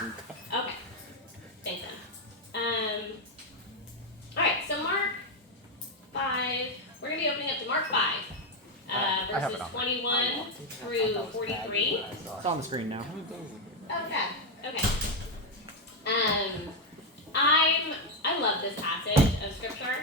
Okay. Thanks, Em. All right, so Mark 5. We're going to be opening up to Mark 5, verses 21 through 43. It's on the screen now. Okay. I love this passage of scripture.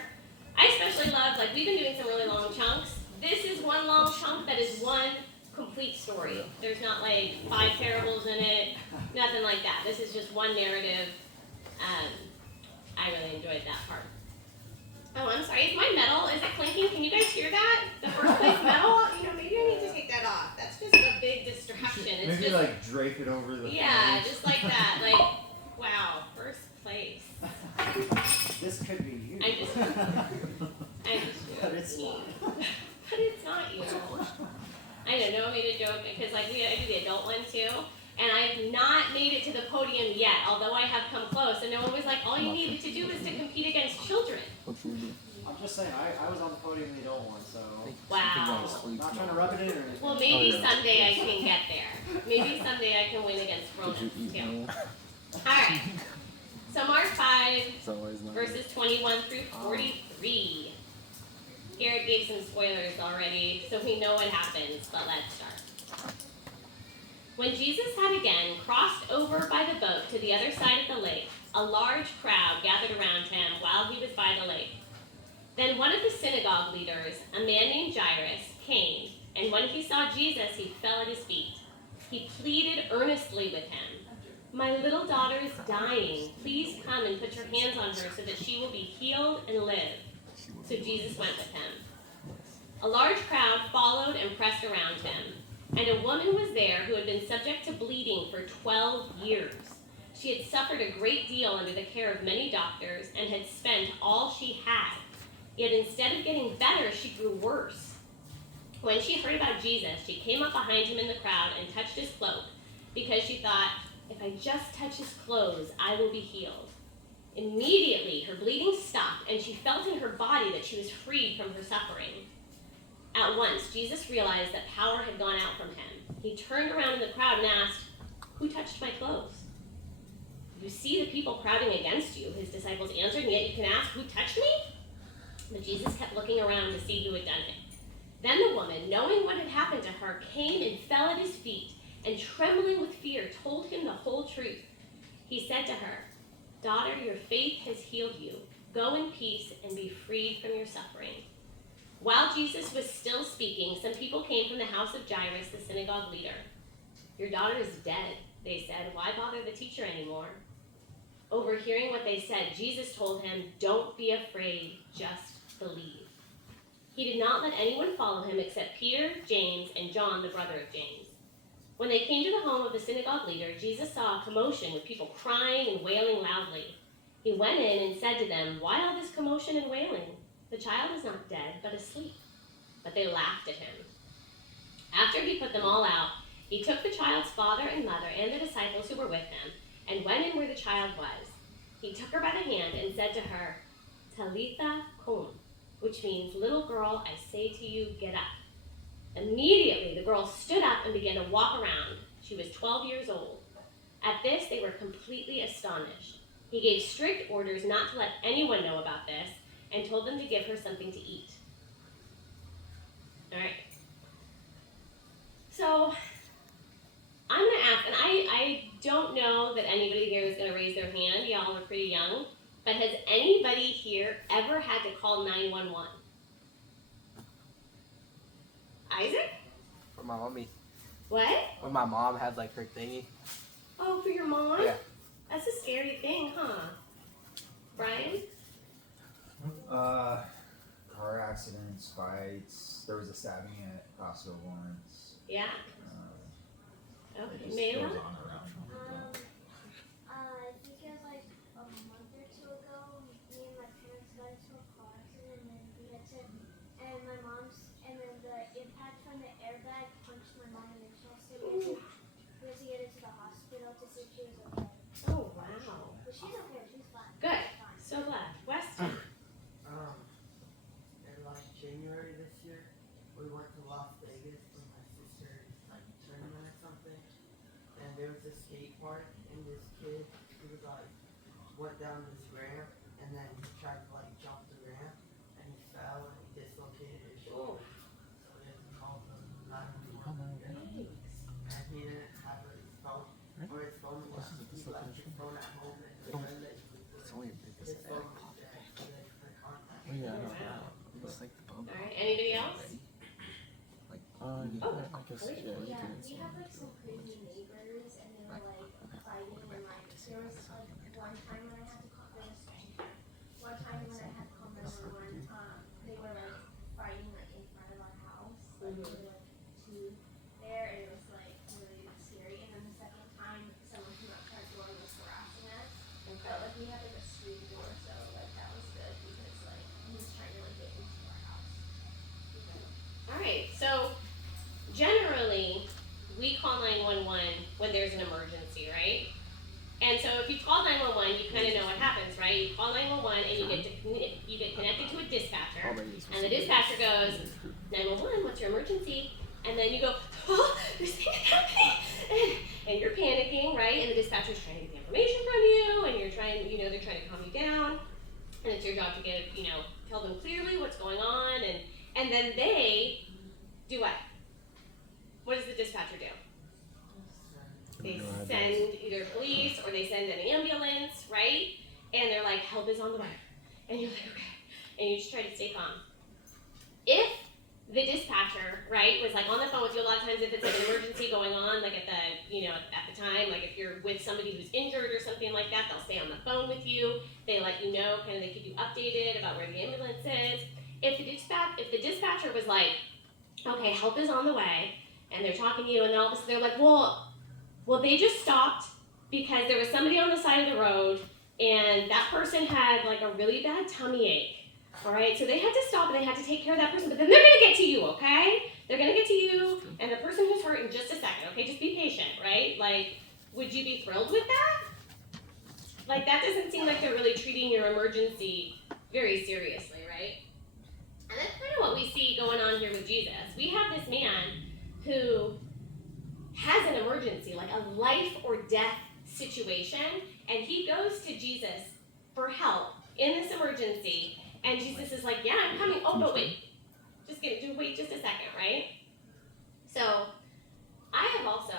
I especially love, like, we've been doing some really long chunks. This is one long chunk that is one complete story. There's not like 5 parables in it, nothing like that. This is just one narrative. I really enjoyed that part. Oh, I'm sorry. Is my metal, is it clinking? Can you guys hear that? The first place metal? Maybe I need to take that off. That's just a big distraction. It's Maybe just, like drape it over the yeah, phone. just like that. Like, wow, first place. This could be you. I'm just But it's not. But it's not you. I know, Noah made a joke because I do the adult one too. And I've not made it to the podium yet, although I have come close. And Noah was like, all you needed to do is to compete against children. I'm just saying, I was on the podium in the adult one, so. Wow. Not trying to rub it in or anything. Well, maybe someday I can get there. Maybe someday I can win against Romans too. Alright. So Mark 5, verses 21 through 43. Garrett gave some spoilers already, so we know what happens, but let's start. When Jesus had again crossed over by the boat to the other side of the lake, a large crowd gathered around him while he was by the lake. Then one of the synagogue leaders, a man named Jairus, came, and when he saw Jesus, he fell at his feet. He pleaded earnestly with him. My little daughter is dying. Please come and put your hands on her so that she will be healed and live. So Jesus went with him. A large crowd followed and pressed around him. And a woman was there who had been subject to bleeding for 12 years. She had suffered a great deal under the care of many doctors and had spent all she had. Yet instead of getting better, she grew worse. When she heard about Jesus, she came up behind him in the crowd and touched his cloak, because she thought, if I just touch his clothes, I will be healed. Immediately, her bleeding stopped, and she felt in her body that she was freed from her suffering. At once, Jesus realized that power had gone out from him. He turned around in the crowd and asked, who touched my clothes? You see the people crowding against you, his disciples answered, and yet you can ask, who touched me? But Jesus kept looking around to see who had done it. Then the woman, knowing what had happened to her, came and fell at his feet, and trembling with fear, told him the whole truth. He said to her, daughter, your faith has healed you. Go in peace and be freed from your suffering. While Jesus was still speaking, some people came from the house of Jairus, the synagogue leader. Your daughter is dead, they said. Why bother the teacher anymore? Overhearing what they said, Jesus told him, don't be afraid, just believe. He did not let anyone follow him except Peter, James, and John, the brother of James. When they came to the home of the synagogue leader, Jesus saw a commotion with people crying and wailing loudly. He went in and said to them, why all this commotion and wailing? The child is not dead, but asleep. But they laughed at him. After he put them all out, he took the child's father and mother and the disciples who were with him and went in where the child was. He took her by the hand and said to her, Talitha kum, which means, little girl, I say to you, get up. Immediately, the girl stood up and began to walk around. She was 12 years old. At this, they were completely astonished. He gave strict orders not to let anyone know about this and told them to give her something to eat. All right. So, I'm going to ask, and I don't know that anybody here is going to raise their hand. Y'all are pretty young. But has anybody here ever had to call 911? Isaac? For my mommy. What? When my mom had like her thingy. Oh, for your mom? Yeah. That's a scary thing, huh? Brian? Car accidents, fights. There was a stabbing at Costco once. Yeah. It Okay. just Mayla? goes on around. I think it was like a month or two ago. Me and my parents got into a car accident, and then and my mom's, and then the impact from the airbag punched my mom in the chest. So we had to get her to the hospital to see if she was okay. Oh, wow. But she's okay. She's fine. Good. She's fine. So glad. Wes? In like January this year, we went to Las Vegas for my sister's like tournament or something, and there was a skate park, and this kid, he was like, went down this ramp, and then he tried to like jump the ramp, and he fell and he dislocated his shoulder. So we had to call the 911. And he didn't have his phone, or his phone was, he left his phone at home, and the friend that he was with, his phone was dead, so they couldn't contact him. Alright, anybody else? Yeah, we have like some crazy neighbors, and they were like fighting, and like there was like one time when I had to call. There was one time when I had to call 911. They were like fighting like in front of our house. Like there were like two there, and it was like really scary. And then the second time, someone came up to our door and was harassing us. But like we had like a screen door, so like that was good because like he was trying to like get into our house. Alright, so generally, we call 911 when there's an emergency, right? And so if you call 911, you kind of know what happens, right? You call 911 and you get connected to a dispatcher, and the dispatcher goes, 911, what's your emergency? And then you go, oh, there's things happening, and you're panicking, right? And the dispatcher's trying to get the information from you, and you're trying, they're trying to calm you down, and it's your job to get, tell them clearly what's going on, and then they do what? What does the dispatcher do? They send either police or they send an ambulance, right? And they're like, help is on the way. And you're like, okay. And you just try to stay calm. If the dispatcher, right, was like on the phone with you, a lot of times if it's like an emergency going on, like at the time, like if you're with somebody who's injured or something like that, they'll stay on the phone with you. They let you know, they keep you updated about where the ambulance is. If the dispatcher was like, okay, help is on the way, and they're talking to you, and then all of a sudden they're like, well, they just stopped because there was somebody on the side of the road, and that person had like a really bad tummy ache. All right, so they had to stop and they had to take care of that person, but then they're gonna get to you, okay? They're gonna get to you and the person who's hurt in just a second, okay? Just be patient, right? Like, would you be thrilled with that? Like, that doesn't seem like they're really treating your emergency very seriously, right? And that's kind of what we see going on here with Jesus. We have this man who has an emergency, like a life or death situation, and he goes to Jesus for help in this emergency, and Jesus is like, yeah, I'm coming. Oh, but wait, wait just a second, right? So, I have also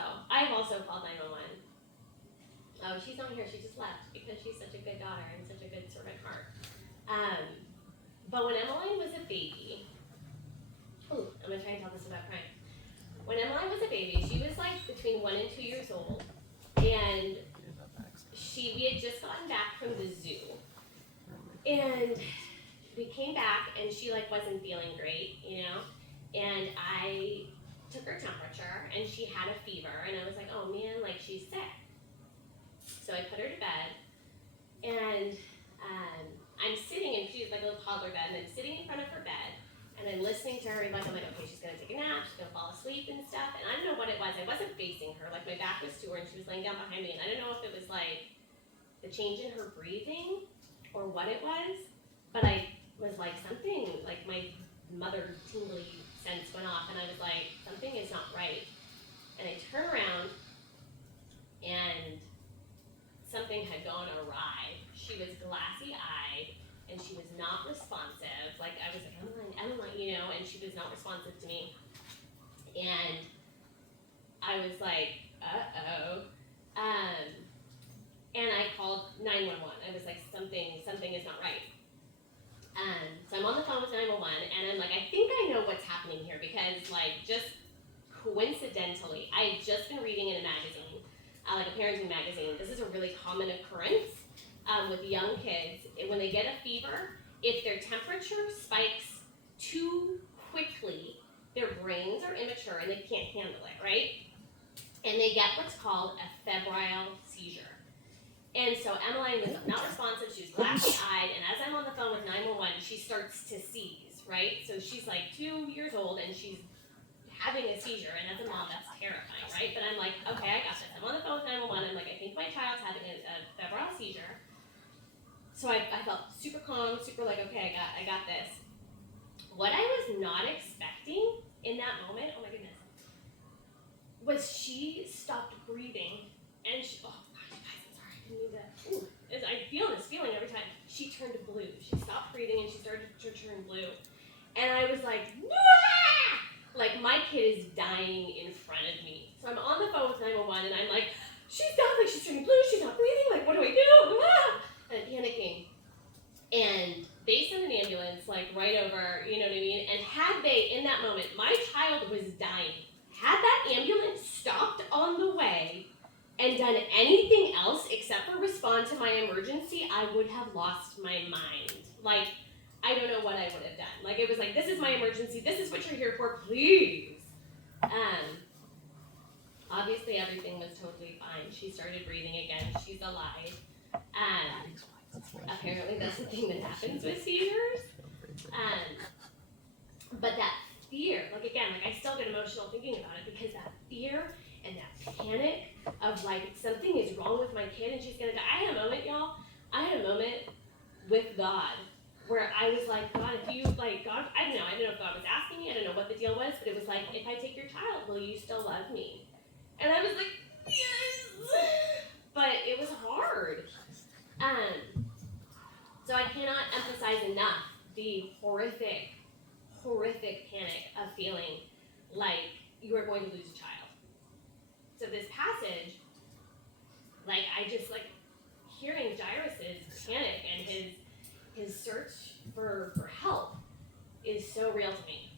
called 911. Oh, she's not here, she just left because she's such a good daughter and such a good servant heart. But when Emmeline was a baby, I'm gonna try and tell this without crying. When Emmeline was a baby, she was like between 1 and 2 years old, and we had just gotten back from the zoo, and we came back, and she like wasn't feeling great, and I took her temperature, and she had a fever, and I was like, oh man, like she's sick. So I put her to bed, and I'm sitting, and she's like a little toddler bed, and I'm sitting in front of her bed, and I'm listening to her, and I'm like, okay, she's gonna take a nap, she's gonna fall asleep and stuff, and I don't know what it was. I wasn't facing her, like my back was to her, and she was laying down behind me, and I don't know if it was like the change in her breathing or what it was, but I was like, something, like my mother tingly sense went off, and I was like, something is not right. And I turn around, and something had gone awry. She was glassy-eyed, and she was not responsive. Like, I was like, Emmeline, and she was not responsive to me. And I was like, uh-oh. And I called 911. I was like, something is not right. So I'm on the phone with 911, and I'm like, I think I know what's happening here, because like, just coincidentally, I had just been reading in a magazine, like a parenting magazine. This is a really common occurrence with young kids. When they get a fever, if their temperature spikes too quickly, their brains are immature and they can't handle it, right? And they get what's called a febrile seizure. And so Emmeline was not responsive, she was glassy-eyed, and as I'm on the phone with 911, she starts to seize, right? So she's like 2 years old and she's having a seizure, and as a mom, that's terrifying, right? But I'm like, okay, I got this. I'm on the phone with 911, I'm like, I think my child's having a febrile seizure. So I felt super calm, super like, okay, I got this. What I was not expecting in that moment, oh my goodness, was she stopped breathing, and she, oh gosh, you guys, I'm sorry, I didn't mean to. Ooh, I feel this feeling every time. She turned blue. She stopped breathing and she started to turn blue. And I was like, "Wah!" Like my kid is dying in front of me. So I'm on the phone with 911 and I'm like, she's not, like she's turning blue, she's not breathing, like what do I do? Ah! And I'm panicking. And they sent an ambulance like right over, you know what I mean? And had they, in that moment, my child was dying. Had that ambulance stopped on the way and done anything else except for respond to my emergency, I would have lost my mind. Like, I don't know what I would have done. Like, it was like, this is my emergency, this is what you're here for, please. Obviously everything was totally fine. She started breathing again, she's alive. Apparently that's the thing that happens with seizures. But that fear, like again, like I still get emotional thinking about it because that fear and that panic of like something is wrong with my kid and she's gonna die. I had a moment, y'all. I had a moment with God where I was like, God, if you like God, I don't know if God was asking me, I don't know what the deal was, but it was like, if I take your child, will you still love me? And I was like, yes, but it was hard. So I cannot emphasize enough the horrific panic of feeling like you are going to lose a child. So this passage, like I just like hearing Jairus's panic and his search for help is so real to me.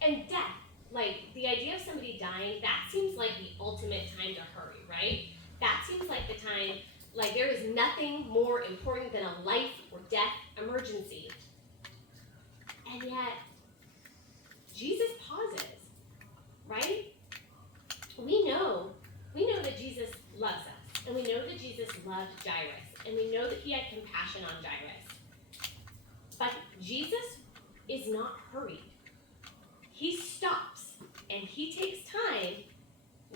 And death, like the idea of somebody dying, that seems like the ultimate time to hurry, right? That seems like the time, like there is nothing more important than a life or death emergency. And yet, Jesus pauses, right? We know that Jesus loves us, and we know that Jesus loved Jairus, and we know that he had compassion on Jairus. But Jesus is not hurried. He stops, and he takes time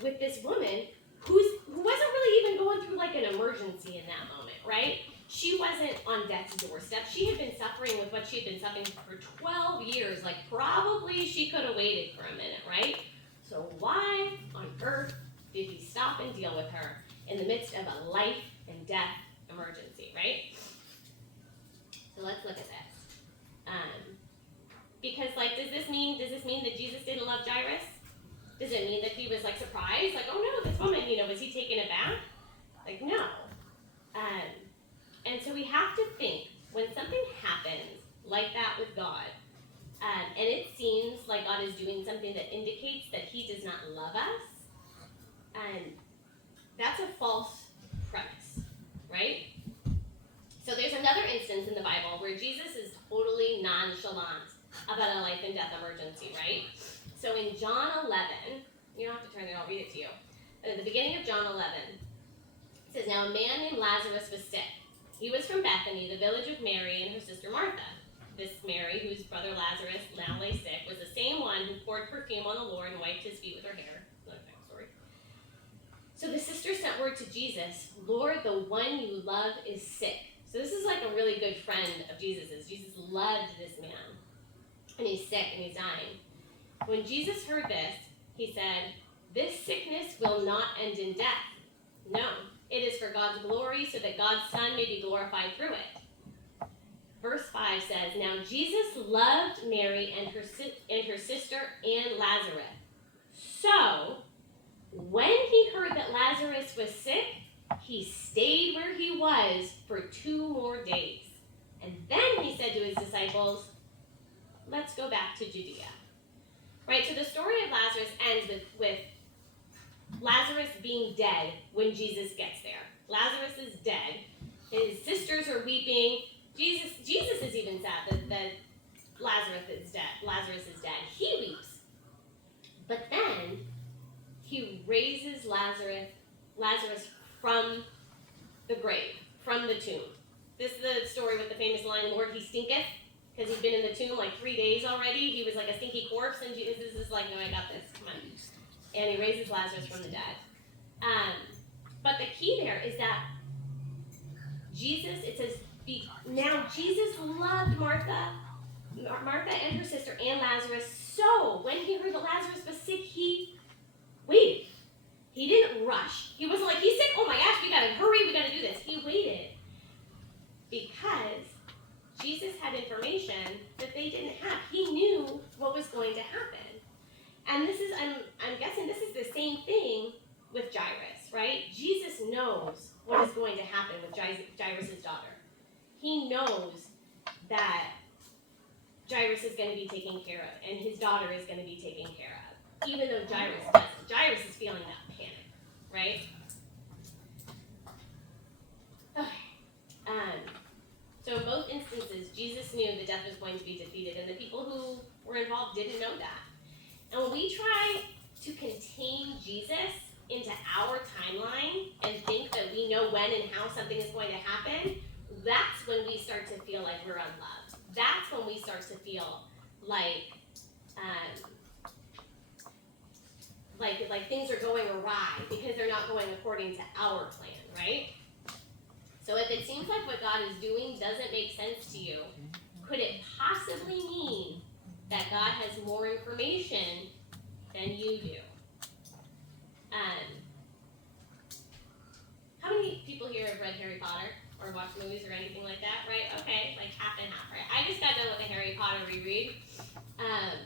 with this woman who wasn't really even going through like an emergency in that moment, right? She wasn't on death's doorstep. She had been suffering with what she had been suffering for 12 years. Like probably she could have waited for a minute, right? So why on earth did he stop and deal with her in the midst of a life and death emergency, right? So let's look at this. Because like, does this mean that Jesus didn't love Jairus? Does it mean that he was like surprised? Like, oh no, this woman, was he taken aback? Like, no. And so we have to think when something happens like that with God, and it seems like God is doing something that indicates that he does not love us, and that's a false premise, right? So there's another instance in the Bible where Jesus is totally nonchalant about a life and death emergency, right? So in John 11, you don't have to turn it, I'll read it to you. At the beginning of John 11, it says, now a man named Lazarus was sick. He was from Bethany, the village of Mary and her sister Martha. This Mary, whose brother Lazarus now lay sick, was the same one who poured perfume on the Lord and wiped his feet with her hair. Another backstory. So the sister sent word to Jesus, Lord, the one you love is sick. So this is like a really good friend of Jesus's. Jesus loved this man. And he's sick and he's dying. When Jesus heard this, he said, this sickness will not end in death. No, it is for God's glory, so that God's Son may be glorified through it. Verse 5 says, now Jesus loved Mary and her sister and Lazarus. So, when he heard that Lazarus was sick, he stayed where he was for 2 more days. And then he said to his disciples, let's go back to Judea. Right, so the story of Lazarus ends with Lazarus being dead when Jesus gets there. Lazarus is dead. His sisters are weeping. Jesus is even sad that Lazarus is dead. He weeps. But then he raises Lazarus from the grave, from the tomb. This is the story with the famous line, Lord, he stinketh. Because he'd been in the tomb like 3 days already. He was like a stinky corpse, and Jesus is like, no, I got this, come on. And he raises Lazarus from the dead. But the key there is that Jesus, it says, now Jesus loved Martha Martha and her sister and Lazarus. So when he heard that Lazarus was sick, he waited. He didn't rush. He wasn't like, he's sick, oh my gosh, we gotta hurry, we gotta do this. He waited because Jesus had information that they didn't have. He knew what was going to happen. And this is, I'm guessing this is the same thing with Jairus, right? Jesus knows what is going to happen with Jairus' daughter. He knows that Jairus is going to be taken care of, and his daughter is going to be taken care of, even though Jairus doesn't. Jairus is feeling that panic, right? Okay. So in both instances, Jesus knew that death was going to be defeated, and the people who were involved didn't know that. And when we try to contain Jesus into our timeline and think that we know when and how something is going to happen, that's when we start to feel like we're unloved. That's when we start to feel like things are going awry because they're not going according to our plan, right? So if it seems like what God is doing doesn't make sense to you, could it possibly mean that God has more information than you do? How many people here have read Harry Potter or watched movies or anything like that, right? Okay, like half and half, right? I just got done with a Harry Potter reread. I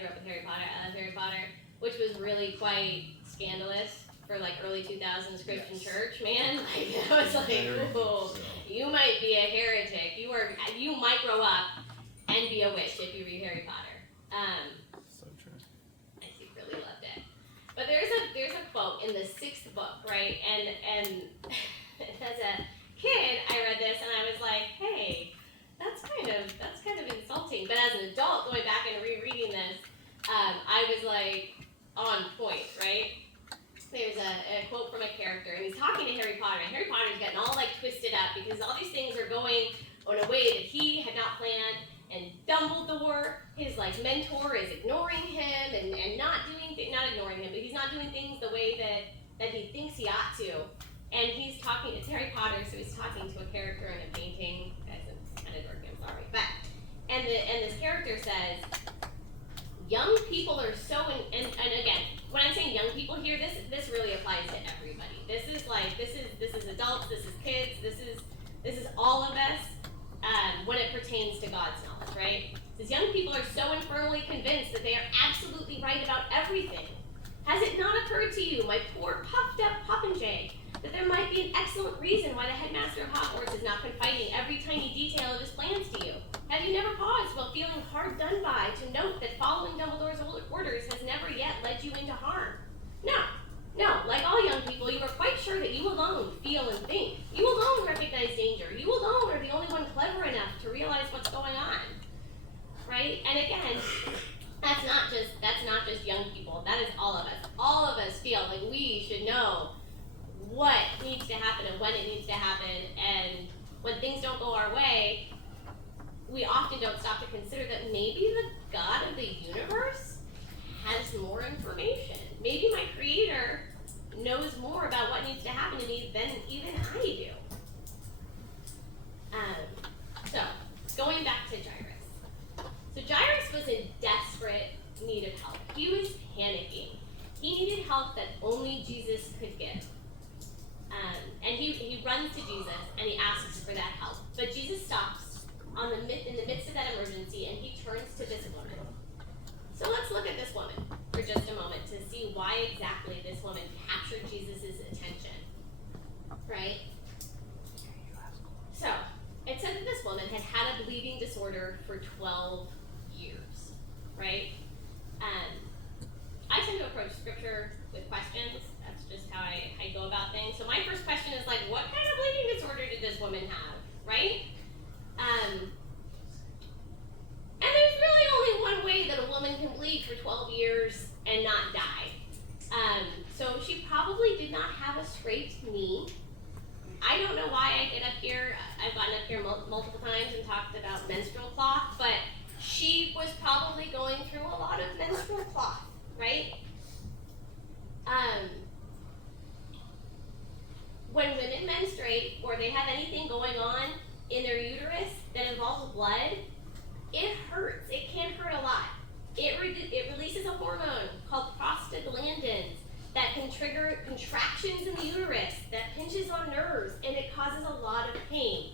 grew up with Harry Potter. I love Harry Potter, which was really quite scandalous for like early 2000s Christian church, man. Like, I was like, ooh, you might be a heretic. You might grow up and be a witch if you read Harry Potter. So true. I secretly loved it. But there's a quote in the 6th book, right? And as a kid, I read this and I was like, hey, that's kind of insulting. But as an adult, going back and rereading this, I was like on point, right? There's a quote from a character, and he's talking to Harry Potter, and Harry Potter's getting all like twisted up because all these things are going in a way that he had not planned, and Dumbledore, his like mentor, is ignoring him and not ignoring him, but he's not doing things the way that he thinks he ought to. And he's talking, it's Harry Potter, so he's talking to a character in a painting. Guys, it's kind of dorky, I'm sorry. But, and this character says, young people are so, and again, when I'm saying young people here, this really applies to everybody. This is adults, this is kids, this is all of us when it pertains to God's knowledge, right? It says young people are so infirmly convinced that they are absolutely right about everything. Has it not occurred to you, my poor puffed up popinjay, that there might be an excellent reason why the headmaster of Hogwarts is not confiding every tiny detail of his plans to you? Have you never paused while feeling hard done by to note that following Dumbledore's orders has never yet led you into harm? No, like all young people, you are quite sure that you alone feel and think. You alone recognize danger. You alone are the only one clever enough to realize what's going on, right? And again, that's not just young people. That is all of us. All of us feel like we should know what needs to happen and when it needs to happen, and when things don't go our way, we often don't stop to consider that maybe the God of the universe has more information. Maybe my Creator knows more about what needs to happen to me than even I do. So, going back to Jairus. So Jairus was in desperate need of help. He was panicking. He needed help that only Jesus could give. And he runs to Jesus and he asks for that help. But Jesus stops in the midst of that emergency, and he turns to this woman. So let's look at this woman for just a moment to see why exactly this woman captured Jesus' attention. Right? So, it said that this woman had had a bleeding disorder for 12 years. Right? I tend to approach scripture with questions. That's just how I go about things. So my first question is like, what kind of bleeding disorder did this woman have? Right? And there's really only one way that a woman can bleed for 12 years and not die. So she probably did not have a scraped knee. I don't know why I get up here. I've gotten up here multiple times and talked about menstrual cloth, but she was probably going through a lot of menstrual cloth, right? When women menstruate or they have anything going on in their uterus that involves blood, contractions in the uterus that pinches on nerves, and it causes a lot of pain.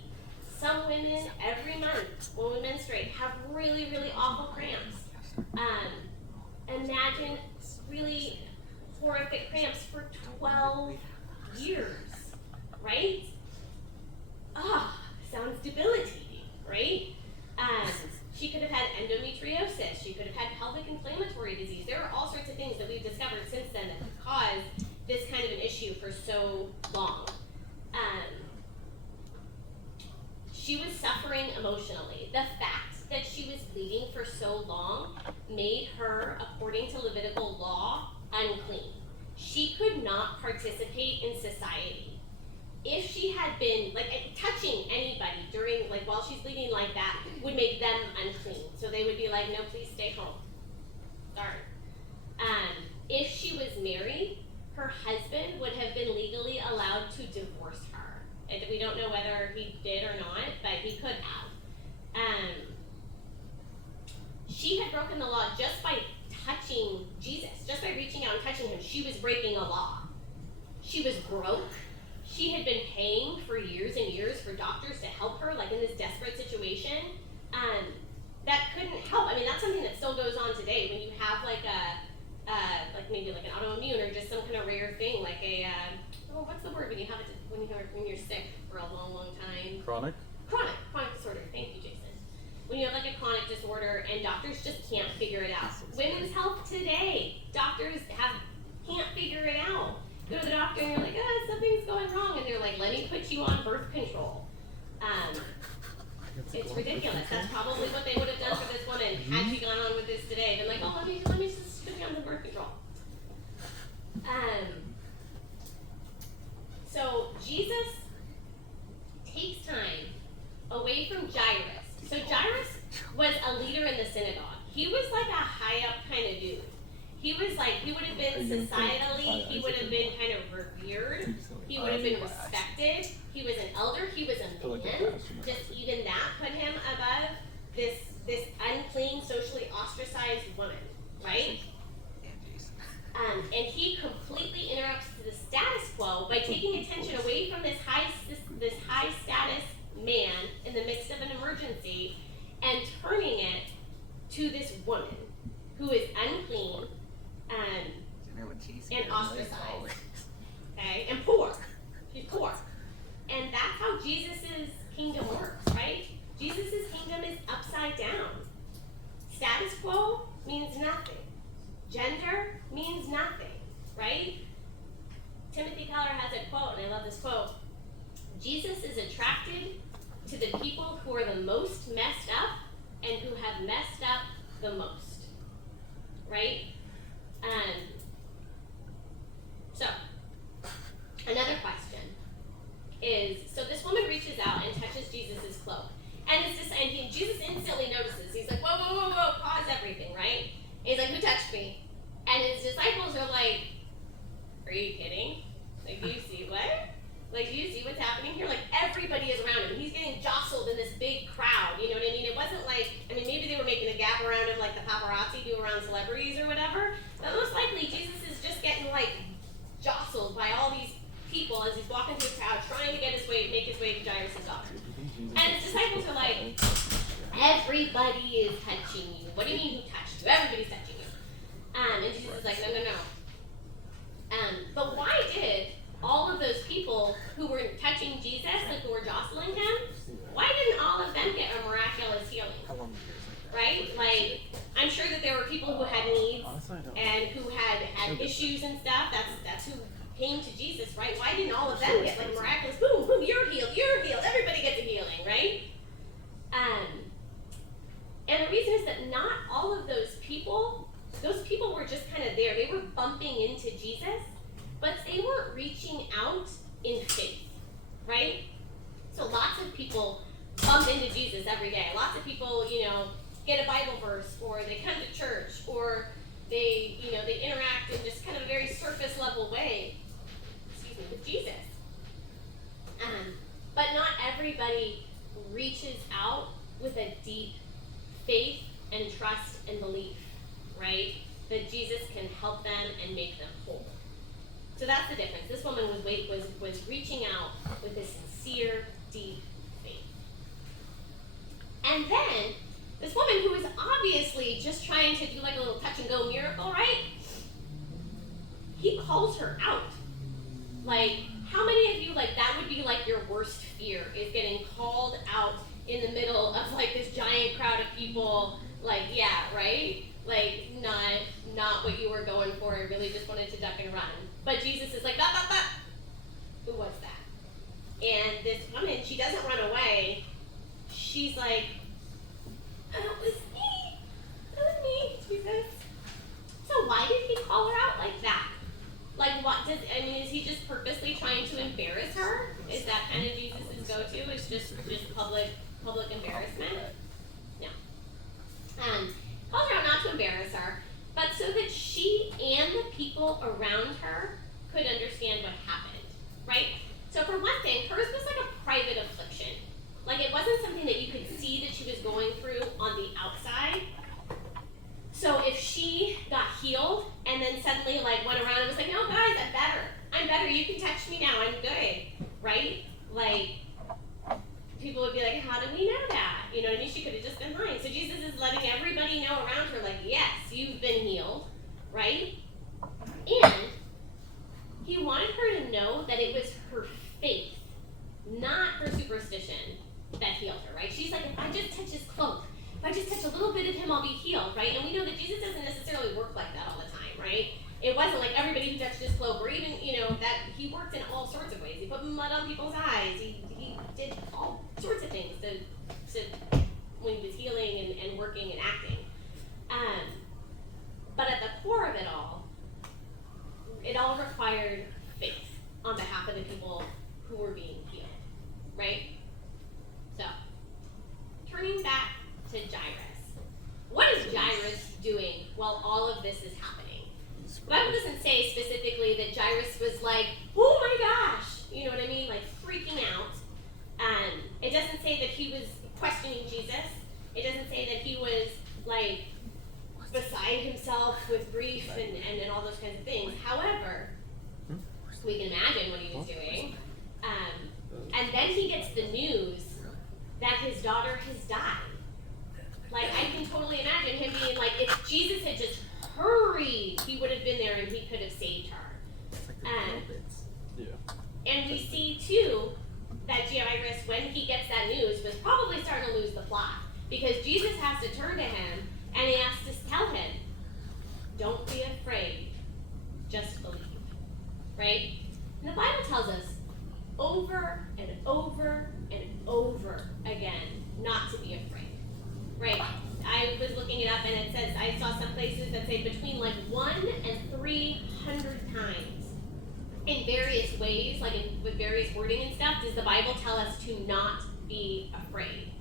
Some women every month when we menstruate have really, really awful cramps. Imagine really horrific cramps for 12 years, right? Sounds debilitating, right? She could have had endometriosis. She could have had pelvic inflammatory disease. There are all sorts of things that we've discovered since then that have caused this kind of an issue for so long. She was suffering emotionally. The fact that she was bleeding for so long made her, according to Levitical law, unclean. She could not participate in society. If she had been, touching anybody during, while she's bleeding like that, would make them unclean. So they would be like, no, please stay home. Sorry. If she was married, her husband would have been legally allowed to divorce her. And we don't know whether he did or not, but he could have. She had broken the law just by touching Jesus, just by reaching out and touching him. She was breaking a law. She was broke. She had been paying for years and years for doctors to help her, in this desperate situation. That couldn't help. I mean, that's something that still goes on today when you have maybe an autoimmune or just some kind of rare thing, what's the word when you're sick for a long, long time? Chronic Disorder. Thank you, Jason. When you have a chronic disorder and doctors just can't figure it out. Women's health today, doctors can't figure it out. Go to the doctor and you're like, something's going wrong, and they're like, let me put you on birth control. It's ridiculous. That's probably what they would have done for this woman had she gone on with this today. They're like, let me just put you on the birth control. So Jesus takes time away from Jairus. So Jairus was a leader in the synagogue. He was a high up kind of dude. He would have been societally, he would have been kind of revered. He would have been respected. He was an elder. He was a man. Just even that put him above this unclean, socially ostracized woman, right? And he completely interrupts the status quo by taking attention away from this high status man in the midst of an emergency and turning it to this woman who is unclean and ostracized, okay, and poor. She's poor. And that's how Jesus' kingdom works, right? Jesus' kingdom is upside down. Status quo means nothing. Gender means nothing, right? Timothy Keller has a quote, and I love this quote. Jesus is attracted to the people who are the most messed up and who have messed up the most, right? So, another question is, so this woman reaches out and touches Jesus' cloak. And Jesus instantly notices. He's like, whoa, whoa, whoa, whoa, pause everything, right? And he's like, who touched me? And his disciples are like, are you kidding? Do you see what? Do you see what's happening here? Everybody is around him. He's getting jostled in this big crowd, you know what I mean? It wasn't maybe they were making a gap around him the paparazzi do around celebrities or whatever, but most likely Jesus is just getting jostled by all these people as he's walking through the crowd trying to make his way to Jairus' daughter. And his disciples are like, everybody is touching you. What do you mean who touched you? Everybody's touching you. And Jesus is like, no. But why did all of those people who were touching Jesus, who were jostling him, why didn't all of them get a miraculous healing? Right? I'm sure that there were people who had needs and who had issues and stuff. That's who came to Jesus, right? Why didn't all of them get miraculous, boom, boom, you're healed, everybody gets a healing, right? And the reason is that not all of those people were just kind of there. They were bumping into Jesus, but they weren't reaching out in faith, right? So lots of people bump into Jesus every day. Lots of people, get a Bible verse, or they come to church, or they interact in just kind of a very surface level way, with Jesus. But not everybody reaches out with a deep faith and trust and belief, right? That Jesus can help them and make them whole. So that's the difference. This woman was reaching out with a sincere, deep faith. And then, this woman who was obviously just trying to do like a little touch and go miracle, right? He calls her out. Like, how many of you, like, that would be like your worst fear, is getting called out in the middle of like this giant crowd of people? Like, yeah, right? Like, not what you were going for, and really just wanted to duck and run. But Jesus is like, who was that? And this woman, she doesn't run away. She's like, it was me, Jesus. So why did he call her out like that? Like, is he just purposely trying to embarrass her? Is that kind of Jesus' go-to? It's just public embarrassment? No. Calls her out not to embarrass her, but so that she and the people around her could understand what happened, right? So for one thing, hers was like a private affliction. Like, it wasn't something that you could see that she was going through on the outside. So if she got healed and then suddenly like went around and was like, no guys, I'm better, you can touch me now, I'm good, right? Like, people would be like, how do we know that? You know what I mean? She could have just been lying. So Jesus is letting everybody know around her, like, yes, you've been healed, right? And he wanted her to know that it was her faith, not her superstition, that healed her, right? She's like, if I just touch his cloak, if I just touch a little bit of him, I'll be healed, right? And we know that Jesus doesn't necessarily work like that all the time, right? It wasn't like everybody who touched his cloak, or even, that he worked in all sorts of ways. He put mud on people's eyes. He did all sorts of things to when he was healing and working and acting. But at the core of it all required faith on behalf of the people who were being healed, right? So, turning back to Jairus. What is Jairus doing while all of this is happening? The Bible doesn't say specifically that Jairus was like, oh my gosh, you know what I mean? Like freaking out. It doesn't say that he was questioning Jesus. It doesn't say that he was like beside himself with grief and all those kinds of things. However, we can imagine what he was doing. And then he gets the news that his daughter has died. Like, I can totally imagine him being like, if Jesus had just hurried, he would have been there and he could have saved her. And we see too that Jairus, when he gets that news, was probably starting to lose the plot, because Jesus has to turn to him and he has to tell him, don't be afraid, just believe, right? And the Bible tells us over and over and over again not to be afraid, right? I was looking it up and it says, I saw some places that say between like 100 and 300 times in various ways, like with various wording and stuff, does the Bible tell us to not be afraid.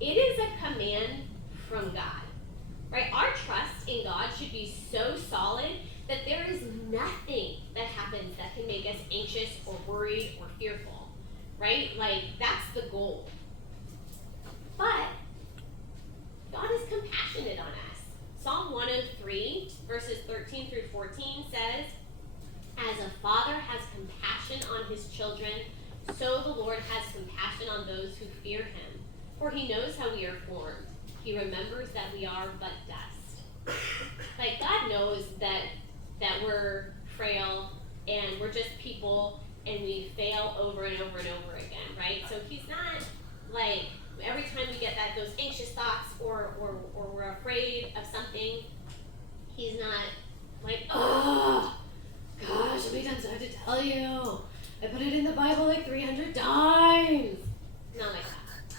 It is a command from God, right? Our trust in God should be so solid that there is nothing that happens that can make us anxious or worried or fearful, right? Like, that's the goal. But God is compassionate on us. Psalm 103, verses 13 through 14 says, as a father has compassion on his children, so the Lord has compassion on those who fear him. For he knows how we are formed. He remembers that we are but dust. Like, God knows that we're frail and we're just people and we fail over and over and over again, right? So he's not like, every time we get those anxious thoughts or we're afraid of something, he's not like, oh, gosh, how many times do I have to tell you? I put it in the Bible like 300 times. Not like that.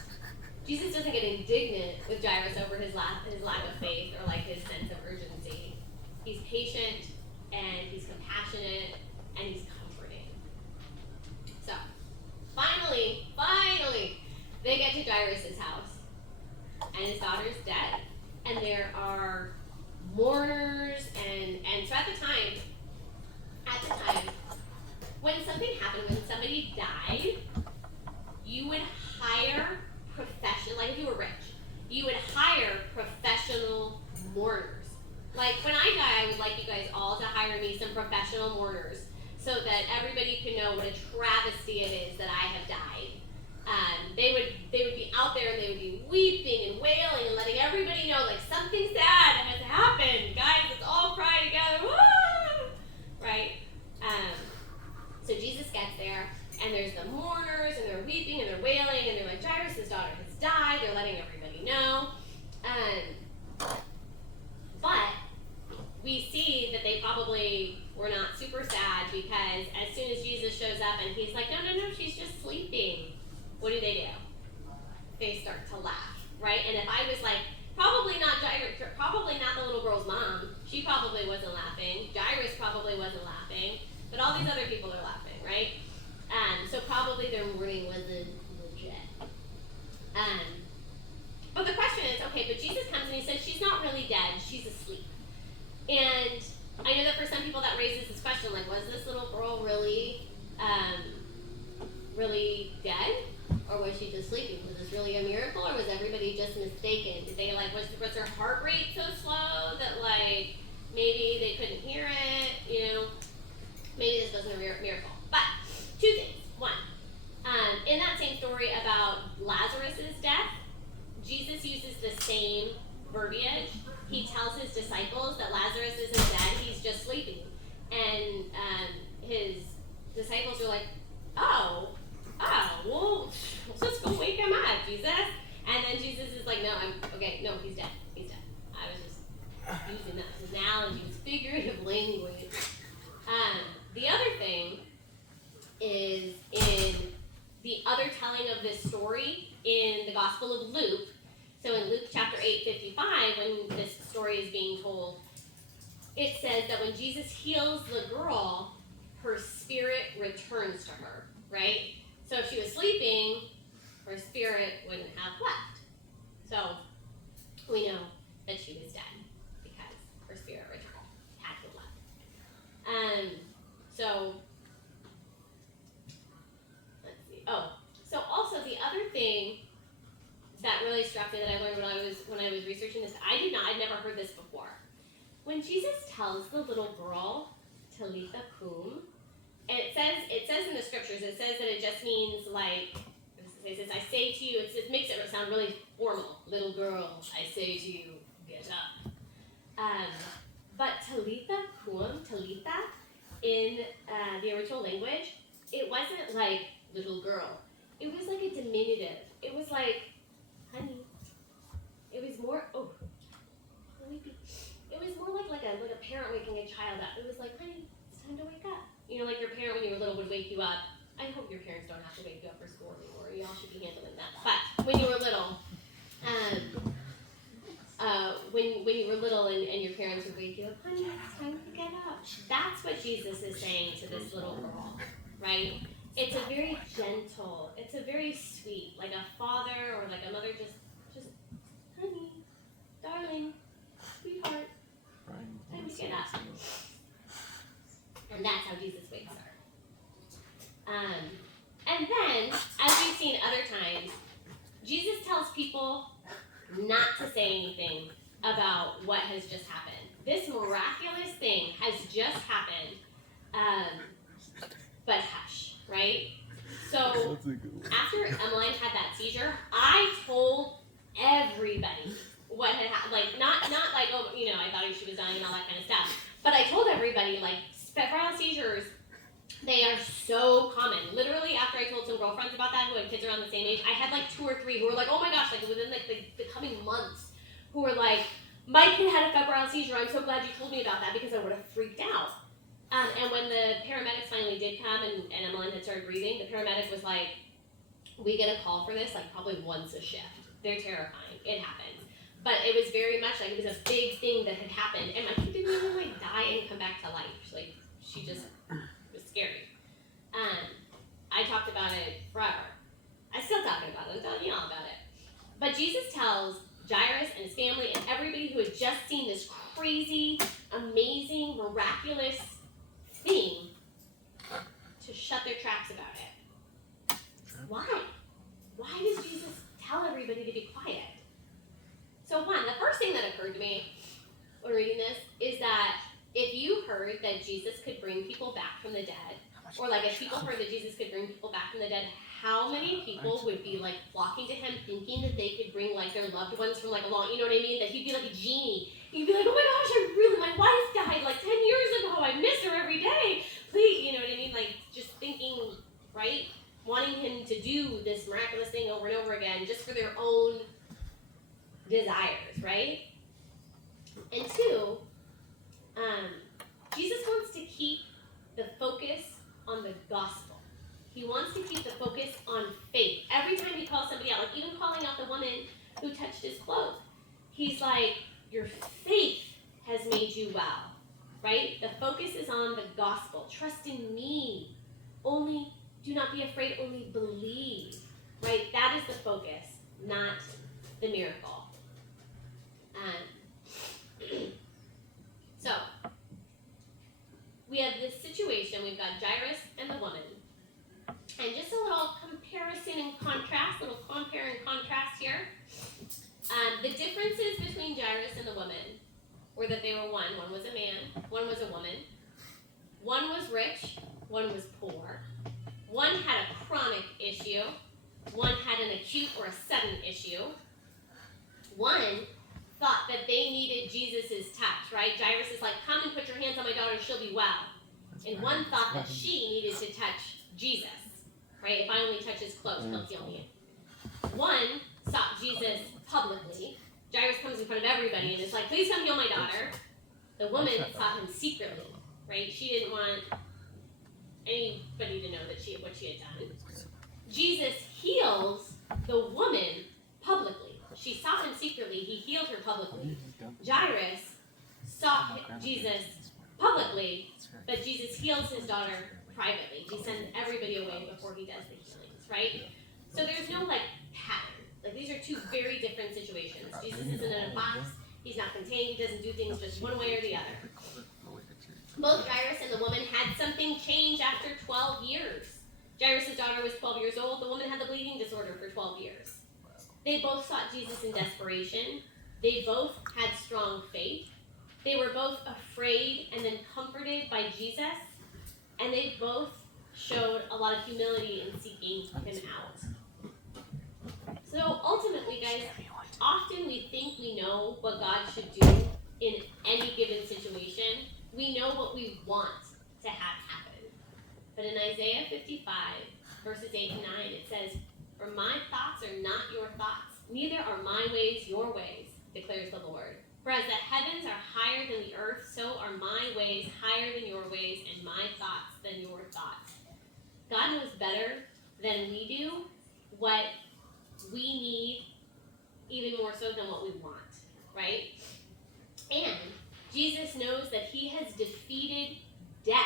Jesus doesn't get indignant with Jairus over his lack of faith or like his sense of urgency. He's patient and he's compassionate and he's comforting. So, finally, they get to Jairus' house and his daughter's dead. And there are mourners and so at the time, when something happened, when somebody died, you would hire like if you were rich, you would hire professional mourners. Like, when I die, I would like you guys all to hire me some professional mourners so that everybody could know what a travesty it is that I have died. They would be out there and they would be weeping and wailing and letting everybody know like something sad has happened. Guys, let's all cry together. Woo! Right? So Jesus gets there and there's the mourners and they're weeping and they're wailing and they're like, Jairus' daughter has died. They're letting everybody know. But we see that they probably were not super sad because as soon as Jesus shows up and he's like, no, she's just sleeping. What do? They start to laugh, right? And if I was like, probably not the little girl's mom. She probably wasn't laughing. Jairus probably wasn't laughing. But all these other people are laughing, right? So probably their mourning wasn't legit. But the question is, okay, but Jesus comes and he says she's not really dead, she's asleep. And I know that for some people that raises this question, like, was this little girl really dead? Or was she just sleeping? Was this really a miracle, or was everybody just mistaken? Did they was her heart rate so slow that like maybe they couldn't hear it? Maybe this wasn't a miracle. But two things. One, in that same story about Lazarus' death, Jesus uses the same verbiage. He tells his disciples that Lazarus isn't dead, he's just sleeping. And his disciples are like, well, let's just go wake him up, Jesus. And then Jesus is like, no, he's dead. I was just using that as analogies, figurative language. The other thing is in the other telling of this story in the Gospel of Luke. So in Luke chapter 8:55, when this story is being told, it says that when Jesus heals the girl, her spirit returns to her, right? So if she was sleeping, her spirit wouldn't have left. So we know that she was dead because her spirit had to left. So let's see. So also the other thing that really struck me that I learned when I was researching this, I'd never heard this before. When Jesus tells the little girl, Talitha Kum, and it says in the scriptures, it says that it just means like, it says, I say to you, it makes it sound really formal. Little girl, I say to you, get up. But Talitha Kum, Talitha, in the original language, it wasn't like little girl. It was like a diminutive. It was like, honey. It was more, it was more like a parent waking a child up. It was like, honey, it's time to wake up. Like your parent when you were little would wake you up. I hope your parents don't have to wake you up for school anymore. Y'all should be handling that. But when you were little, when you were little and your parents would wake you up, honey, it's time to get up. That's what Jesus is saying to this little girl, right? It's a very gentle, it's a very sweet, like a father or like a mother just, honey, darling, sweetheart, time to get up. And that's how Jesus wakes her. And then, as we've seen other times, Jesus tells people not to say anything about what has just happened. This miraculous thing has just happened, but hush, right? So after Emmeline had that seizure, I told everybody what had happened. Like, not like, I thought she was dying and all that kind of stuff. But I told everybody, like, febrile seizures, they are so common. Literally, after I told some girlfriends about that who had kids around the same age, I had like 2 or 3 who were like, oh my gosh, like within like the coming months, who were like, my kid had a febrile seizure. I'm so glad you told me about that because I would have freaked out. And when the paramedics finally did come and Emmeline had started breathing, the paramedic was like, we get a call for this like probably once a shift. They're terrifying. It happens. But it was very much like it was a big thing that had happened. And my kid didn't even like die and come back to life. Like she just was scary. I talked about it forever. I'm still talking about it. I'm telling you all about it. But Jesus tells Jairus and his family and everybody who had just seen this crazy, amazing, miraculous thing to shut their tracks about it. Why? Why does Jesus tell everybody to be quiet? So the first thing that occurred to me when reading this is that if you heard that Jesus could bring people back from the dead, or like if people heard that Jesus could bring people back from the dead, how many people would be like flocking to him thinking that they could bring like their loved ones from like a long, you know what I mean? That he'd be like a genie. You'd be like, oh my gosh, my wife died like 10 years ago. I miss her every day. Please, you know what I mean? Like just thinking, right? Wanting him to do this miraculous thing over and over again just for their own desires, right? And two, Jesus wants to keep the focus on the gospel. He wants to keep the focus on faith. Every time he calls somebody out, like even calling out the woman who touched his clothes, he's like, your faith has made you well, right? The focus is on the gospel. Trust in me. Only, do not be afraid, only believe, right? That is the focus, not the miracle. So, we have this situation. We've got Jairus and the woman. And just a little comparison and contrast, little compare and contrast here. The differences between Jairus and the woman were that they were one. One was a man, one was a woman. One was rich, one was poor. One had a chronic issue. One had an acute or a sudden issue. One thought that they needed Jesus' touch, right? Jairus is like, come and put your hands on my daughter, she'll be well. And one thought that she needed to touch Jesus, right? If I only touch his clothes, he'll heal me. One sought Jesus publicly. Jairus comes in front of everybody and is like, please come heal my daughter. The woman sought him secretly, right? She didn't want anybody to know that what she had done. Jesus heals the woman publicly. She sought him secretly. He healed her publicly. Jairus sought Jesus publicly, but Jesus heals his daughter privately. He sends everybody away before he does the healings, right? So there's no like pattern. Like these are two very different situations. Jesus isn't in a box. He's not contained. He doesn't do things just one way or the other. Both Jairus and the woman had something change after 12 years. Jairus' daughter was 12 years old. The woman had the bleeding disorder for 12 years. They both sought Jesus in desperation. They both had strong faith. They were both afraid and then comforted by Jesus. And they both showed a lot of humility in seeking him out. So ultimately, guys, often we think we know what God should do in any given situation. We know what we want to have happen. But in Isaiah 55, verses 8 and 9, it says, for my thoughts are not your thoughts, neither are my ways your ways, declares the Lord. For as the heavens are higher than the earth, so are my ways higher than your ways, and my thoughts than your thoughts. God knows better than we do what we need, even more so than what we want, right? And Jesus knows that he has defeated death.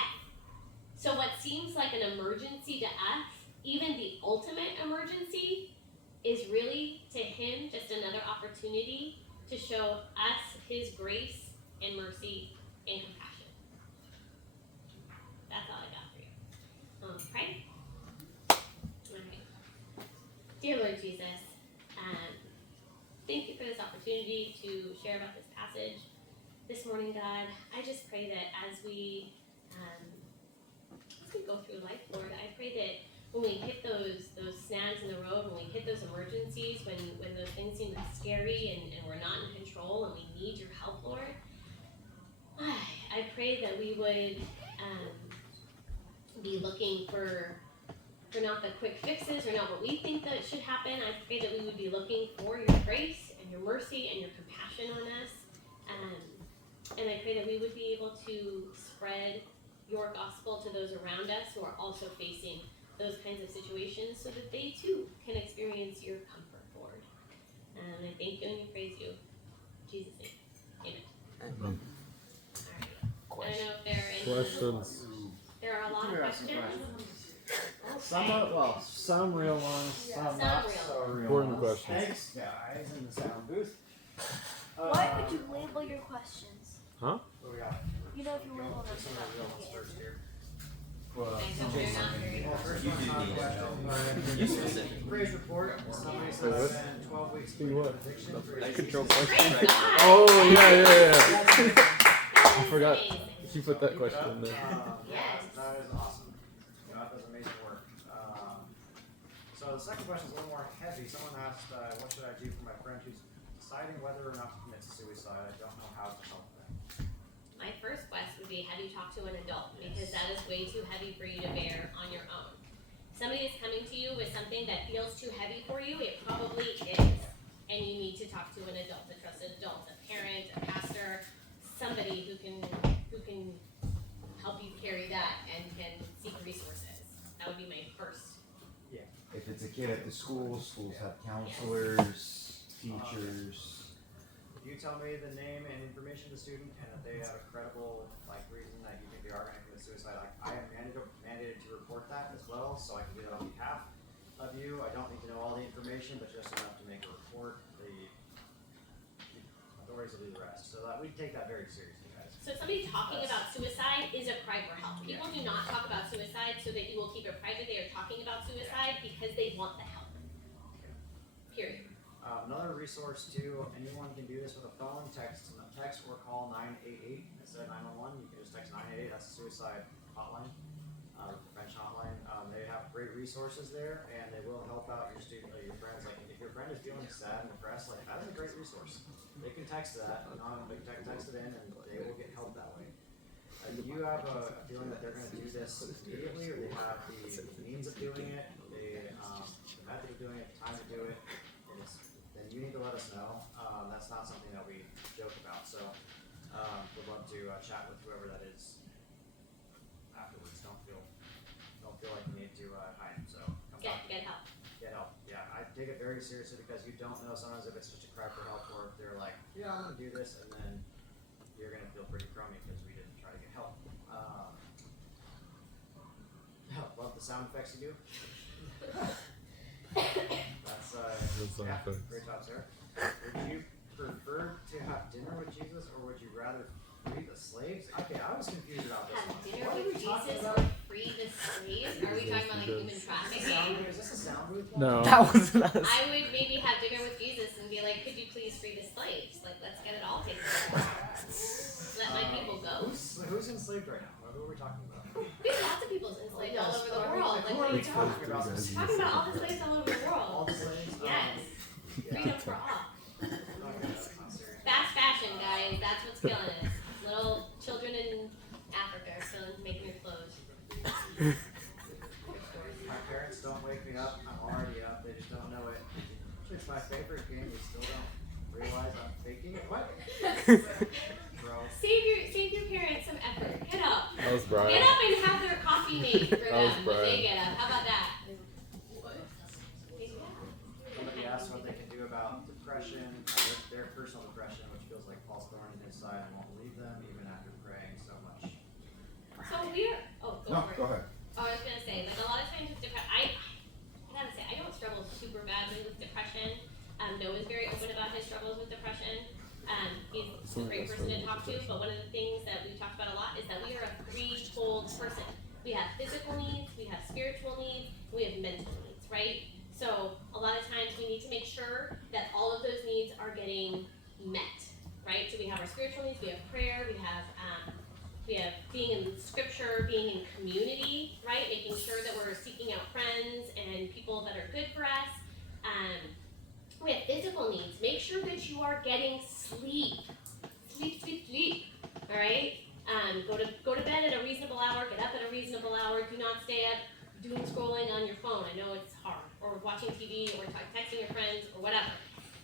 So what seems like an emergency to us, even the ultimate emergency, is really to him just another opportunity to show us his grace and mercy and compassion. That's all I got for you. Pray. All right. Dear Lord Jesus, thank you for this opportunity to share about this passage this morning, God. I just pray that as we go through life, Lord, I pray that when we hit those snags in the road, when we hit those emergencies, when those things seem scary and we're not in control and we need your help, Lord, I pray that we would be looking for not the quick fixes or not what we think that should happen. I pray that we would be looking for your grace and your mercy and your compassion on us. And I pray that we would be able to spread your gospel to those around us who are also facing those kinds of situations so that they too can experience your comfort, Lord. And I thank you and I praise you. In Jesus' name. Amen. All right. I don't know if there are any questions. There are a lot of questions. Some real ones, some not so real Important ones. questions. Thanks, guys, in the sound booth. Why would you label your questions? Huh? What we got? You know if you label them, Some you're of the real not ones gonna first get here. Well, They're not very Well, first one's not a question. Praise report. Somebody said Wait, what? I've been 12 weeks See free what? of addiction. That control Praise question. God. Oh, yeah. That I is forgot. amazing. You put that keep it question up. in there. Yes. That is awesome. That does amazing work. So the second question is a little more heavy. Someone asked, what should I do for my friend who's deciding whether or not to commit suicide? I don't know how to help them. My first quest would be, have you talked to an adult? Because that is way too heavy for you to bear on your own. Somebody is coming to you with something that feels too heavy for you, it probably is. And you need to talk to an adult, a trusted adult, a parent, a pastor, somebody who can help you carry that and can seek resources. That would be my first. If it's a kid at the school, schools have counselors, teachers. If you tell me the name and information of the student and that they have a credible reason that you think they are going to commit suicide, I am mandated to report that as well, so I can do that on behalf of you. I don't need to know all the information, but just enough to make a report. The authorities will do the rest. So we take that very seriously, guys. So somebody talking about suicide is a cry for help. People do not talk about suicide so that you will keep it private. They are talking about suicide because they want the help. Period. Another resource too, anyone can do this with a phone, text or call 988 instead of 911. You can just text 988, that's a suicide hotline, prevention hotline. They have great resources there and they will help out your student or your friends. Like if your friend is feeling sad and depressed, that is a great resource. They can text that, they can text it in and they will get help that way. Do you have a feeling that they're going to do this immediately, or they have the means of doing it, the method of doing it, the time to do it? Then you need to let us know. That's not something that we joke about. So we'd love to chat with whoever that is afterwards. Don't feel like you need to hide. So come Get talk. help. Get help. Yeah, I take it very seriously because you don't know sometimes if it's just a cry for help or if they're like, yeah, I'm gonna do this, and then you're gonna feel pretty crummy because we didn't try to get help. Love the sound effects you do. That's yeah, great job, Sarah. Would you prefer to have dinner with Jesus, or would you rather free the slaves? Okay, I was confused about this Have one. dinner What are with we talking Jesus about? or free the slaves? Are we talking about human trafficking? Is this a sound booth? No. That wasn't us. I would maybe have dinner with Jesus and be like, could you please free the slaves? Let's get it all taken care of. Let my people go. Who's enslaved right now? Who are we talking about? We have lots of people enslaved all over the world. Who are we talking about? Talking about all the slaves all over the All world. the slaves? Yes. Freedom for all. Okay, that's not serious. Fast fashion, guys. That's what's killing us. Little children in Africa are making their clothes. My parents don't wake me up. I'm already up. They just don't know it. It's my favorite game. You still don't realize I'm faking it? What? Bro. Save your parents some effort. Get up. That was Brian. Get up and have their coffee made for That them was when they Brian. get up. How about that? Somebody asked what they can do about depression, their personal depression, which feels like Paul's thorn in his side and won't leave them even after praying so much. So we're. Oh, No, for it. go ahead. Oh, I was gonna say, a lot of times with depression, I gotta say, I don't struggle super badly with depression. Noah's very open about his struggles with depression. He's a great person to talk to, but one of the things that we've talked about a lot is that we are a threefold person. We have physical needs, we have spiritual needs, we have mental needs, right? So a lot of times we need to make sure that all of those needs are getting met, right? So we have our spiritual needs, we have prayer, we have being in scripture, being in community, right? Making sure that we're seeking out friends and people that are good for us. We have physical needs. Make sure that you are getting sleep. Sleep. All right? Go to bed at a reasonable hour, get up at a reasonable hour. Do not stay up doom scrolling on your phone. I know it's hard. Or watching TV or texting your friends or whatever.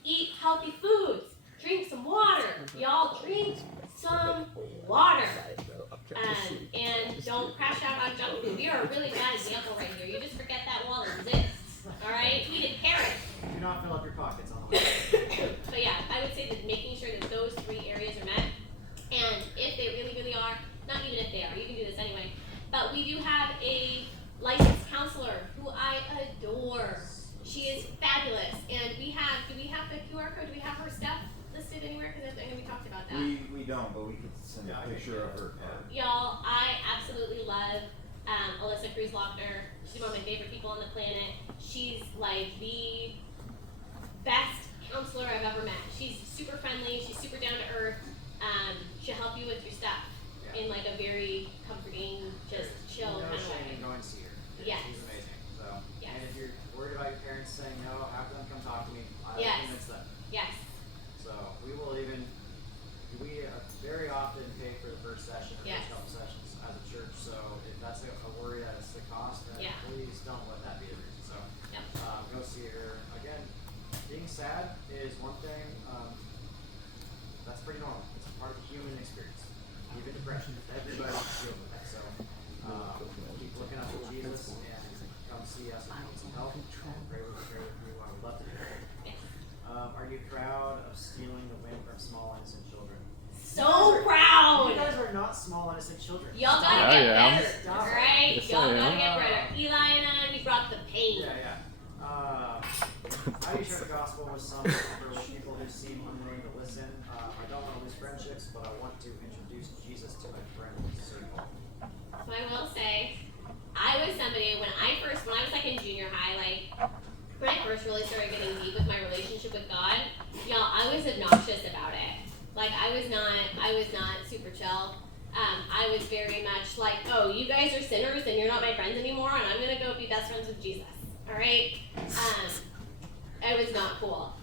Eat healthy foods. Drink some water. Y'all drink some water. And don't crash out on junk food. We are a really bad example right here. You just forget that wall exists. All right? Eat a carrot. Do not fill up your pockets on the way. But yeah, I would say that making sure that those three areas are met. And if they really, really are, not even if they are, you can do this anyway. But we do have a licensed counselor who I adore. She is fabulous. And do we have the QR code? Do we have her stuff listed anywhere? Because I know we talked about that. We don't, but we could send a picture of her card. Y'all, I absolutely love Alyssa Cruz-Lochner. She's one of my favorite people on the planet. She's like the best counselor I've ever met. She's super friendly. She's super down to earth. She'll help you with your stuff. Yeah, in like a very comforting, just chill No kind of shame way. in going to see her. Yes. She's amazing. So, Yes. and if you're worried about your parents saying no, have them come talk to me. I will Yes. convince them. Yes. So we will even, we very often pay for the first session or Yes. first couple sessions as a church. So if that's a worry that it's the cost, then Yeah. please don't let that be the reason. So Yep. go see her. Again, being sad is one thing. That's pretty normal. It's a part of the human experience. Even depression. Everybody deals with that. So keep looking up to Jesus and come see us if you need some help. And pray with you. I would love to do that. Yes. Are you proud of stealing the win from small innocent children? So proud. You guys are not small innocent children. Y'all Stop. gotta get I am. better, Stop. alright? Yes, Y'all I gotta am. get better. Eli and I, we brought the pain. Yeah. How do you share the gospel with some for people who seem unwilling to listen? I don't want to lose friendships, but I want to introduce Jesus to my friend circle. So I will say, I was somebody when I was like in junior high, like when I first really started getting deep with my relationship with God, y'all, I was obnoxious about it. Like I was not super chill. I was very much like, oh, you guys are sinners and you're not my friends anymore, and I'm gonna go be best friends with Jesus. All right. It was not cool.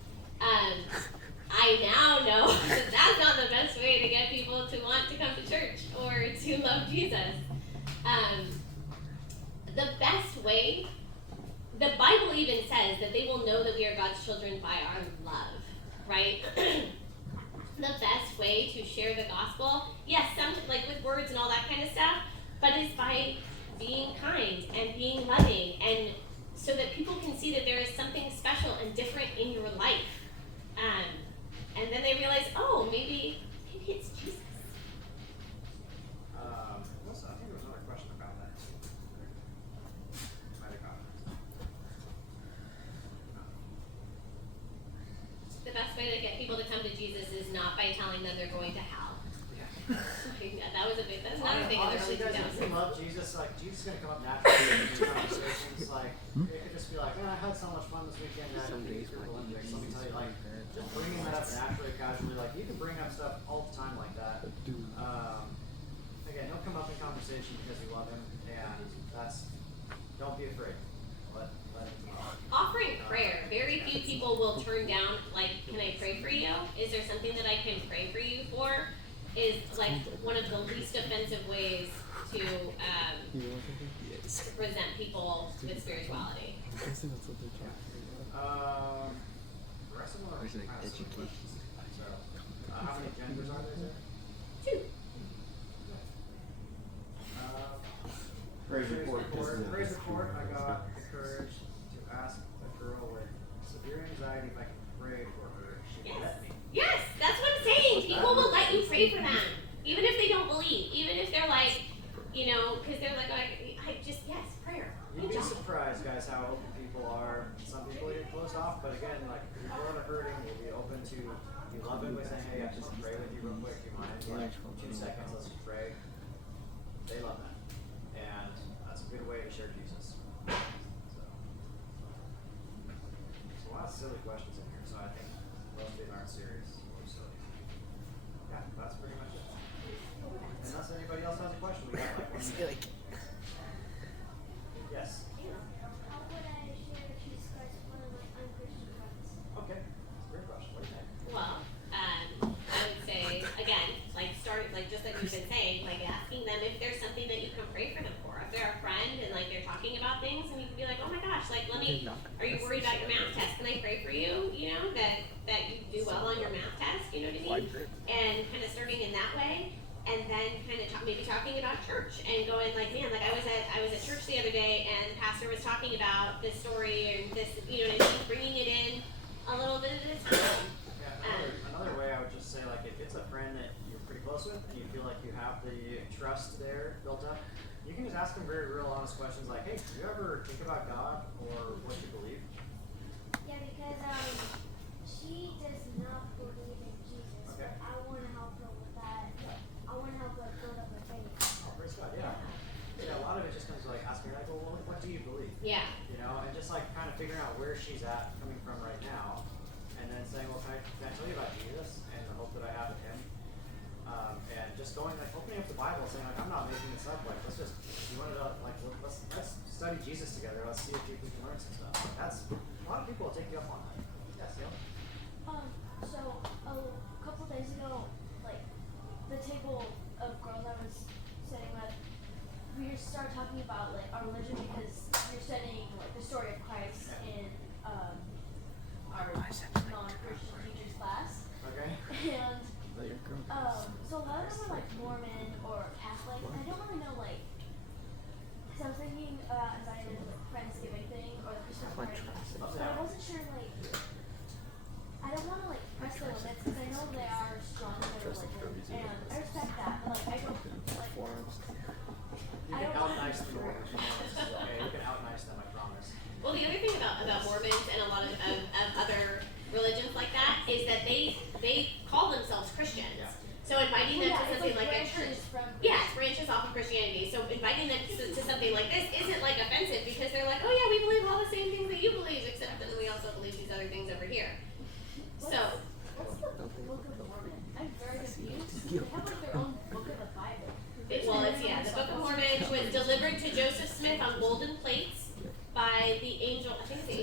I now know that that's not the best way to get people to want to come to church or to love Jesus. The best way, the Bible even says that they will know that we are God's children by our love, right? The best way to share the gospel, yes, some like with words and all that kind of stuff, but is by being kind and being loving, and so that people can see that there is something special and different in your life. And then they realize, oh, maybe it's Jesus. I think there was another question about that. Might have gotten it. The best way to get people to come to Jesus is not by telling them they're going to hell. Yeah, that's another thing in the Honestly, early guys, if 2000s. you love Jesus, like Jesus is gonna come up naturally in your conversations. Like it could just be like, I had so much fun this weekend. I had the Olympics. Let me tell you, like just bringing that up naturally, casually. Like you can bring up stuff all the time like that. Again, he'll come up in conversation because you love him, and don't be afraid. Let him come up. Offering prayer. Very few people will turn down, like, can I pray for you? Is there something that I can pray for you for? Is like one of the least offensive ways to present people with spirituality. The rest of them are kind of similar questions. So, how many genders are there? 2. Praise report. Praise report. I got the courage to ask a girl with severe anxiety if I can pray for her. She Yes. let me. Yes, that's what I'm saying. People will let you pray for them, even if they don't believe, even if they're like, because they're like, yes, prayer. You'd Good be job. surprised, guys, how open people are. Some people get closed off, but again, like people that are hurting will be open to you love it by saying, hey, I just want to pray with you real quick. Do you mind? Like 2 seconds, let's just pray. They love that, and that's a good way to share Jesus. So a lot of silly questions in here. So I think most of them aren't serious or silly. Yeah, that's pretty much it. Unless anybody else has a question, we got like 1 minute. Yes. How would I share Jesus Christ with one of my unchristian friends? Okay. That's a great question. What do you think? Well, I would say again, just like we've been saying, like asking them if there's something that you can pray for them for. If they're a friend and like they're talking about things, and you can be like, oh my gosh, like are you worried about your math test? Can I pray for you? You know that you do well on your math test. You know what I mean? And kind of starting in that way. And then kind of maybe talking about church and going like, man, like I was at church the other day and pastor was talking about this story and this, you know what I mean, bringing it in a little bit at a time. Yeah, another way I would just say, like, if it's a friend that you're pretty close with and you feel like you have the trust there built up, you can just ask them very real honest questions like, hey, do you ever think about God or what you believe? Yeah, because she does not believe in Jesus. Okay. But I want to help her with that. I want to help her build up her faith. Oh, praise God, yeah. Yeah, a lot of it just comes to like asking her, like, well, what do you believe? Yeah. You know, and just like kind of figuring out where she's at coming from right now, and then saying, well, can I tell you about Jesus and the hope that I have in Him? And just going like opening up the Bible, saying like I'm not making this up. Like you wanted to like let's study Jesus together. Let's see if we can learn some stuff. Like, that's a lot of people will take you up on that. Yes, yeah. So a couple days ago, like the table of girls I was sitting with, we started talking about like our religion because we were studying like the story of Christ in our non-Christian teachers class. Okay. And so a lot of them are like Mormon or Catholic, and I don't really know like. So I was thinking about inviting them to like Friendsgiving thing or the Christmas party, but I wasn't sure like. I don't want to like press their limits because I know they are strong in their religion, and I respect that. But like I don't like. You can out nice the Mormons. Okay, you can out nice them, I promise. Well, the other thing about Mormons and a lot of other religions like that is that they call themselves Christians. Yeah. So inviting them to something like a church, Branches from branches off of Christianity. So inviting them to something like this isn't like offensive because they're like, oh yeah, we believe all the same things that you believe, except that we also believe these other things over here. What's the Book of Mormon? I'm very confused. They have like their own book of the Bible. The Book of Mormon was delivered to Joseph Smith on golden plates by the angel, I think it's the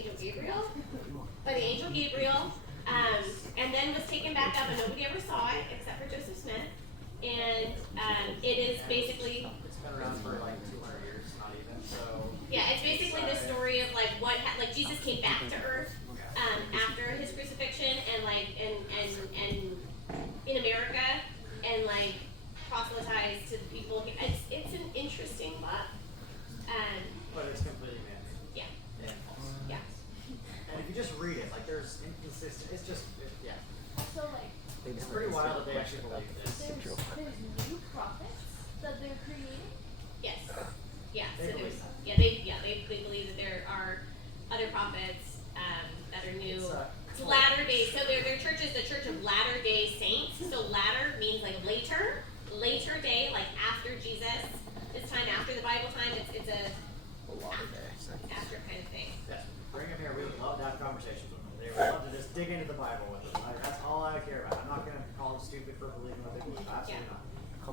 angel Gabriel, and then was taken back up and nobody ever saw it except for Joseph Smith. And it is basically, It's been around for like 200 years, not even. So yeah, it's basically the story of like like Jesus came back to earth after his crucifixion and like and in America and like proselytized to the people. It's an interesting book. but it's completely man-made. Yeah. And false. Yeah. And if you just read it, like there's inconsistent. It's just yeah. So like It's pretty wild that they actually believe this. there's new prophets that they're creating. Yes. Yeah. They So believe there's they believe that there are other prophets that are new. It's Latter Day. So their church is the Church of Latter Day Saints. So latter means like later day, like after Jesus. This time after the Bible time. It's a after kind of thing. Yeah. Bring them here. We would love to have conversations with them. They would love to just dig into the Bible with them. Like, that's all I care about. I'm not going to call them stupid for believing what they believe. Absolutely not.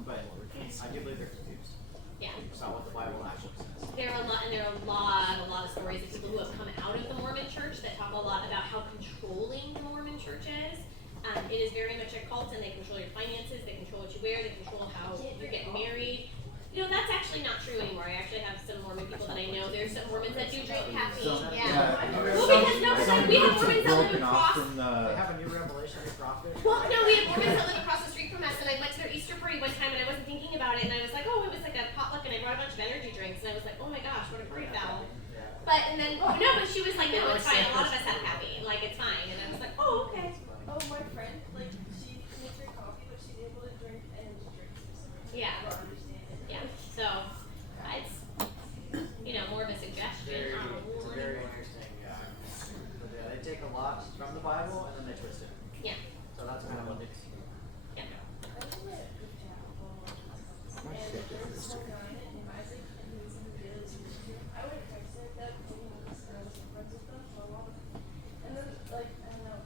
But I do believe they're confused. Yeah. It's not what the Bible actually says. There are a lot of stories of people who have come out of the Mormon Church that talk a lot about how controlling the Mormon Church is. It is very much a cult, and they control your finances. They control what you wear. They control how you get married. You know, that's actually not true anymore. I actually have some Mormon people that I know. There's some Mormons that do drink caffeine. Yeah. Well, because we have Mormons that live across. They have a new revelation, new prophet. Well, no, we have Mormons that live across the street from us, and I went to their Easter party one time, and I wasn't thinking about it, and I was like, oh, it was like a potluck, and I brought a bunch of energy drinks, and I was like, oh my gosh, what a party foul. But she was like, no, it's fine. A lot of us have caffeine. Like, it's fine. And I was like, oh, okay. Oh, my friend, like, she makes her coffee, but she's able to drink energy drinks. Yeah. I don't understand it. Yeah. So, it's, more of a suggestion. It's a very interesting. But yeah, they take a lot from the Bible and then they twist it. Yeah. So that's kind of what they do. Yeah. I was in a group chat and there's this one guy named Isaac, and he was in the daily scripture. I would have texted that because he was friends with stuff, so a lot of it. And then, like, I don't know,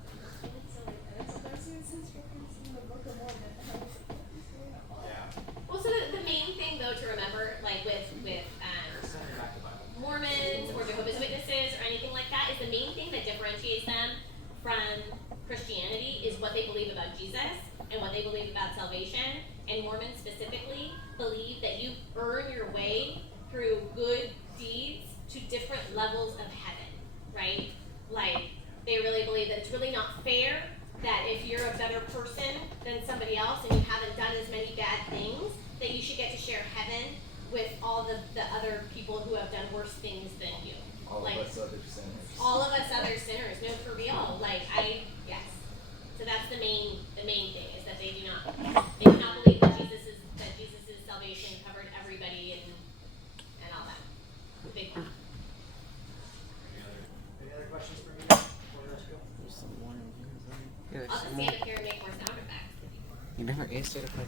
it's silly. And it's like, I've seen some scriptures in the Book of Mormon, and I was like, what is going on? Yeah. Well, so the main thing, though, to remember, like with Send it back to the Bible. Mormons or Jehovah's Witnesses or anything like that, is the main thing that differentiates them from Christianity is what they believe about Jesus and what they believe about salvation. And Mormons specifically believe that you earn your way through good deeds to different levels of heaven, right? Like, they really believe that it's really not fair that if you're a better person than somebody else and you haven't done as many bad things, that you should get to share heaven with all the other people who have done worse things than you. All like, of us other sinners. all of us other sinners. No, for real. Yes. So that's the main thing is that they do not believe that Jesus' salvation covered everybody and all that. Big one. Any other questions for me before we let you go? I'll just stand up here and make more sound effects. You never asked it if I